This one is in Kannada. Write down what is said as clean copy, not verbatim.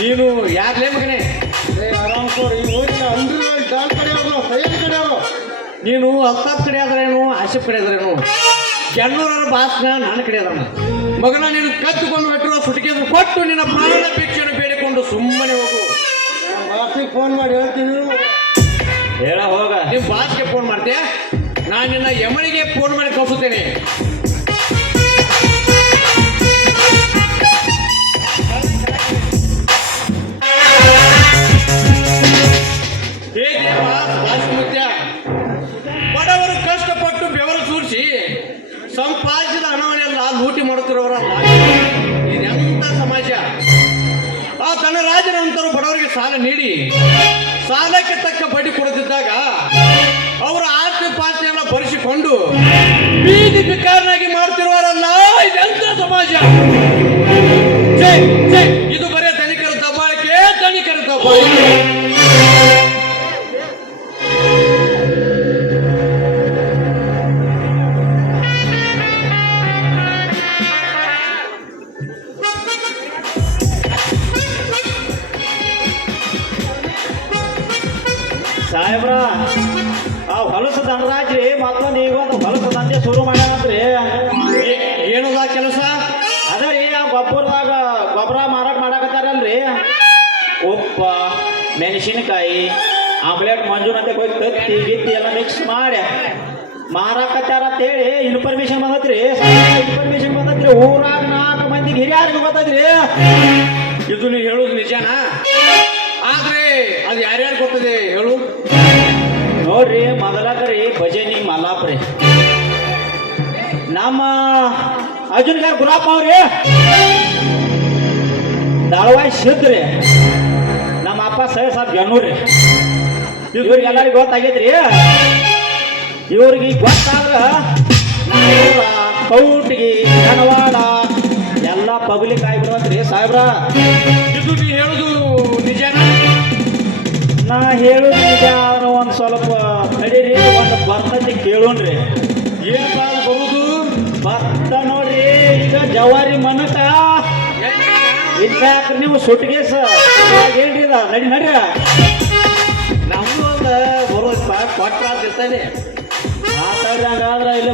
ನೀನು ಯಾರ್ಲೇ ಮಗನೇ? ಆರಾಮ್ ಕೋರ್ ಈ ಊರಿನ ಅಂದಿನ ಡಾಲ್ ಕಡೆ ಅವರು ಸೈಯದ್ ಕಡೆ ಅವರು. ನೀನು ಅಲ್ತಾಫ್ ಕಡೆ ಆದ್ರೇನು, ಆಸಿಫ್ ಕಡೆ ಆದ್ರೇನು, ಕೆನ್ನೂರರ ಬಾಸ್ನ ನನ್ನ ಕಡೆ ಅದಾನ. ಮಗನ ನೀನು ಕತ್ತಿಕೊಂಡು ಬಿಟ್ಟಿರುವ ಸುಟಿಕೆದು ಕೊಟ್ಟು ನಿನ್ನ ಪ್ರಾಣ ಭಿಕ್ಷೆಯನ್ನು ಬೇಡಿಕೊಂಡು ಸುಮ್ಮನೆ ಹೋಗು. ಬಾಸಿಗೆ ಫೋನ್ ಮಾಡಿ ಹೇಳ್ತೀನಿ. ಹೇಳ ಹೋಗ. ನಿಮ್ಮ ಬಾಸ್ಗೆ ಫೋನ್ ಮಾಡ್ತೀಯ? ನಾನು ನಿನ್ನ ಯಮನಿಗೆ ಫೋನ್ ಮಾಡಿ ಕಳಿಸುತ್ತೇನೆ. ಬಡವರು ಕಷ್ಟಪಟ್ಟು ಬೆವರು ಸೂರಿಸಿ ಸಂಪಾದಿಸಿದ ಹಣವನ್ನೆಲ್ಲ ಲೂಟಿ ಮಾಡುತ್ತಿರೋರಲ್ಲ. ಇದೆಂತ ಸಮಾಜ? ಆ ತನ್ನ ರಾಜನ ನಂತರ ಬಡವರಿಗೆ ಸಾಲ ನೀಡಿ ಸಾಲಕ್ಕೆ ತಕ್ಕ ಬಡ್ಡಿ ಕೊಡುತ್ತಿದ್ದಾಗ ಅವರ ಆಸ್ತಿ ಪಾಸ್ತಿಯನ್ನ ಬರೆಸಿಕೊಂಡು ಬೀದಿ ಬಿಕಾರನಾಗಿ ಮಾಡ್ತಿರುವವರಲ್ಲ. ಇದೆಂತ ಸಮಾಜ? ಇದು ಬರೇ ಧನಿಕರ ದಬ್ಬಾಳಿಕೆ, ಧನಿಕರ ದಬ್ಬಾಳಿಕೆ. ಸಾಹೇಬ್ರ ಆ ಹೊಲಸು ದಂಡರಾಜ್ರಿ ಮತ್ತೊಂದು ಈಗ ಒಂದು ಹೊಲಸು ದಂಧೆ ಶುರು ಮಾಡ್ಯಾನಂತ್ರಿ. ಏನದ ಕೆಲಸ? ಅದ ರೀ ಆ ಗೊಬ್ಬರ ಮಾರಾಟ ಮಾಡಾಕತ್ತಾರಲ್ರಿ. ಉಪ್ಪ, ಮೆಣಸಿನಕಾಯಿ, ಆಮ್ಲೆಟ್ ಮಂಜೂನಂತೆ ಹೋಗಿ ತತ್ತಿ ಗಿತ್ತಿ ಎಲ್ಲ ಮಿಕ್ಸ್ ಮಾಡಿ ಮಾರಾಕತ್ತಾರ ಅಂತೇಳಿ ಇನ್ಫಾರ್ಮೇಶನ್ ಬಂದತ್ರಿ. ಇನ್ಫಾರ್ಮೇಶನ್ ಬಂದತ್ರಿ. ಊರಾಗ 4 ಮಂದಿಗೆ ಹಿರಿಯಾರಿಗೆ ಗೊತ್ತದ್ರಿ. ಇದು ನೀವು ಹೇಳುದು ನಿಜನಾ? ಆದ್ರೆ ಅದು ಯಾರ್ಯಾರು ಗೊತ್ತದೆ ಹೇಳು? ನೋಡ್ರಿ, ಮೊದಲಾದ್ರಿ ಭಜನಿ ಮಲ್ಲಾಪ್ರಿ, ನಮ್ಮ ಅರ್ಜುನ್ ಗಾರ್ ಗುರಾಪ್ ಅವ್ರಿ, ದಾಳವಾಯಿ ಸಿದ್ರಿ, ನಮ್ಮ ಅಪ್ಪ ಸಾಹೇಬ್ ಗಣ್ಣೂರಿ. ಇವ್ರಿಗೆಲ್ಲರಿಗೂ ಗೊತ್ತಾಗೈತ್ರಿ. ಇವ್ರಿಗೆ ಗೊತ್ತಾದ್ರ ಕೌಟಿಗಿ ಕನವಾಡ ಎಲ್ಲ ಪಬ್ಲಿಕ್ ಆಗಿಬಿಡ್ರಿ ಸಾಹೇಬ್ರ. ಇದು ನೀ ಹೇಳುದು ನಿಜನಾ? ನಾ ಹೇಳುದು ನಿಜ. ಒಂದು ಸ್ವಲ್ಪ ನಡೀರಿ, ಒಂದು ಬರ್ತೈತಿ ಕೇಳೋಣ್ರಿ. ಏನಪ್ಪ ಅದು ಬರುದು? ಭತ್ತ ನೋಡ್ರಿ, ಈಗ ಜವಾರಿ ಮನಕ ಇದ್ದಾಕ್ರಿ ನೀವು ಸುಟ್ಗೇಸ ಏನ್ರಿ ಇದ ನಡಿ ನಡ್ರಿ. ನಮ್ದು ಒಂದು ಬರೋದಪ್ಪ ಕೊಟ್ಟ ಇರ್ತಾನೆ. ಮಾತಾಡ್ರಿ. ಹಂಗಾದ್ರ ಇಲ್ಲಿ